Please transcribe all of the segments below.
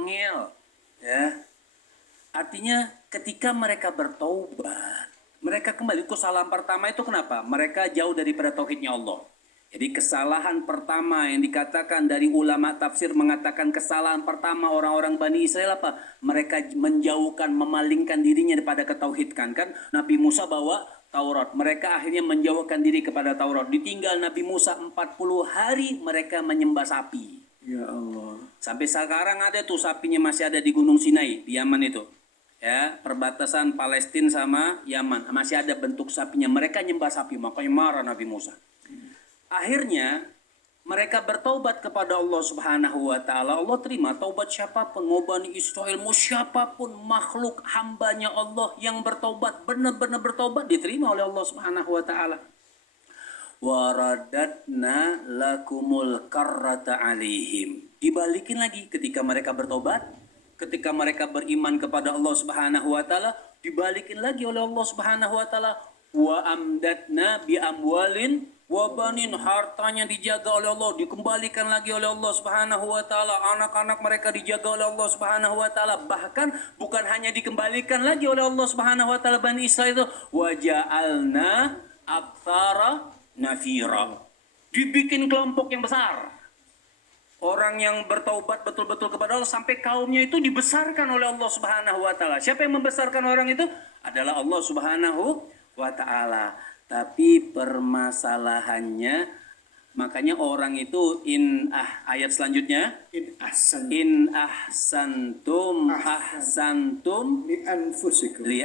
angel. Ya. Artinya ketika mereka bertaubat, mereka kembali. Kesalahan pertama itu kenapa? Mereka jauh daripada tauhidnya Allah. Jadi kesalahan pertama yang dikatakan dari ulama tafsir mengatakan kesalahan pertama orang-orang Bani Israel apa? Mereka menjauhkan, memalingkan dirinya daripada ketauhidkan. Kan Nabi Musa bawa Taurat. Mereka akhirnya menjauhkan diri kepada Taurat. Ditinggal Nabi Musa 40 hari mereka menyembah sapi. Ya Allah. Sampai sekarang ada tuh sapinya masih ada di Gunung Sinai, di Yaman itu. Ya, perbatasan Palestina sama Yaman. Masih ada bentuk sapinya. Mereka nyembah sapi, makanya marah Nabi Musa. Akhirnya mereka bertaubat kepada Allah Subhanahu wa taala. Allah terima taubat siapapun, mau Bani Israel, mau siapapun makhluk hambanya Allah yang bertaubat, benar-benar bertaubat diterima oleh Allah Subhanahu wa taala. Waradatna lakumul karrata alaihim. Dibalikin lagi ketika mereka bertobat, ketika mereka beriman kepada Allah Subhanahu wa taala, dibalikin lagi oleh Allah Subhanahu wa taala, wa amdatna bi amwalin wa banin, hartanya dijaga oleh Allah, dikembalikan lagi oleh Allah Subhanahu wa taala, anak-anak mereka dijaga oleh Allah Subhanahu wa taala, bahkan bukan hanya dikembalikan lagi oleh Allah Subhanahu wa taala Bani Israel itu, wa ja'alna aktsara nafira, dibikin kelompok yang besar. Orang yang bertaubat betul-betul kepada Allah sampai kaumnya itu dibesarkan oleh Allah Subhanahu wa taala. Siapa yang membesarkan orang itu? Adalah Allah Subhanahu wa taala. Tapi permasalahannya, makanya orang itu ayat selanjutnya in ahsantum ahsantum li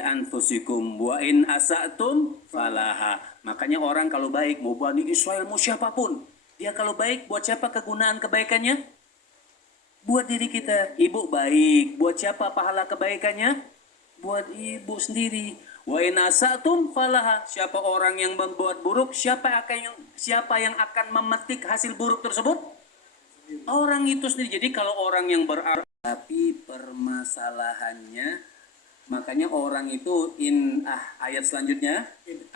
anfusikum wa in asatum falaha. Makanya orang kalau baik, mau Bani Israel, mau siapapun, dia kalau baik, buat siapa kegunaan kebaikannya? Buat diri kita. Ibu baik, buat siapa pahala kebaikannya? Buat ibu sendiri. Wa in asatum falaha. Siapa orang yang membuat buruk, siapa yang akan memetik hasil buruk tersebut? Orang itu sendiri. Jadi kalau orang yang tapi permasalahannya, makanya orang itu ayat selanjutnya in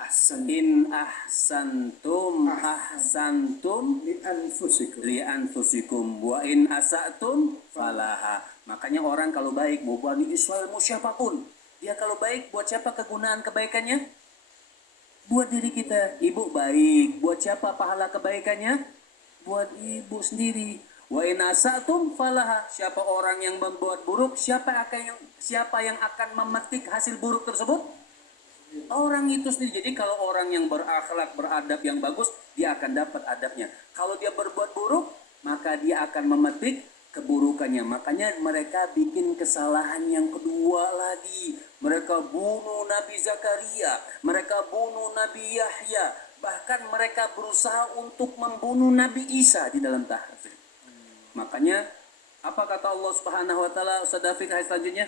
ahsantum ahsantum li anfusikum wa in asatum falaha. Makanya orang kalau baik, mau Bani Israel, mau siapapun, dia kalau baik, buat siapa kegunaan kebaikannya? Buat diri kita. Ibu baik, buat siapa pahala kebaikannya? Buat ibu sendiri. Wa in asatum falaha. Siapa orang yang membuat buruk, siapa yang akan memetik hasil buruk tersebut? Orang itu sendiri. Jadi kalau orang yang berakhlak, beradab yang bagus, dia akan dapat adabnya. Kalau dia berbuat buruk, maka dia akan memetik keburukannya. Makanya mereka bikin kesalahan yang kedua lagi. Mereka bunuh Nabi Zakaria, mereka bunuh Nabi Yahya, bahkan mereka berusaha untuk membunuh Nabi Isa di dalam tahfidz. Makanya apa kata Allah Subhanahu wa taala? Ustaz David ayat selanjutnya.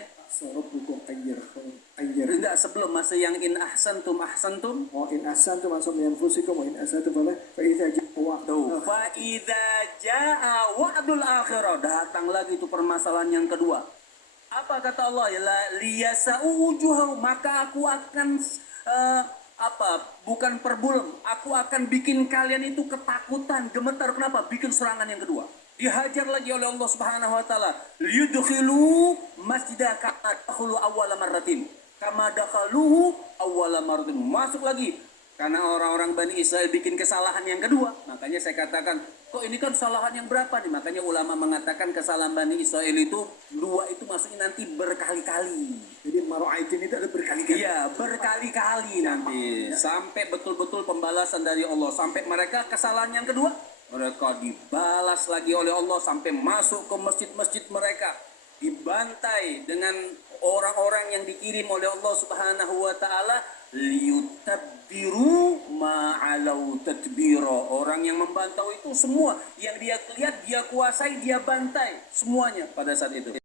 Tidak, sebelum masa yang in ahsantum ahsantum. Oh, in ahsantum ahsantum li anfusikum wa in asatum fala fa idza jaa wa'dul akhirah. Datang lagi itu permasalahan yang kedua. Apa kata Allah? Liyasa'u wujuhahum, maka aku akan bukan perbulung, aku akan bikin kalian itu ketakutan, gemetar. Kenapa? Bikin serangan yang kedua. Dihajar lagi oleh Allah Subhanahu wa taala. Liyudkhilu masjidah kama dakhulu awwala marratin. Kama dakhaluhu awwala marratin. Masuk lagi. Karena orang-orang Bani Israel bikin kesalahan yang kedua. Makanya saya katakan, kok ini kan kesalahan yang berapa nih? Makanya ulama mengatakan kesalahan Bani Israel itu dua itu masuknya nanti berkali-kali. Jadi maru'aitin itu ada berkali-kali. Iya, berkali-kali nanti. Sampai betul-betul pembalasan dari Allah. Sampai mereka kesalahan yang kedua, mereka dibalas lagi oleh Allah sampai masuk ke masjid-masjid mereka. Dibantai dengan orang-orang yang dikirim oleh Allah Subhanahu wa taala, liyutabbiru ma'alau tadbira. Orang yang membantau itu semua, yang dia lihat, dia kuasai, dia bantai semuanya pada saat itu.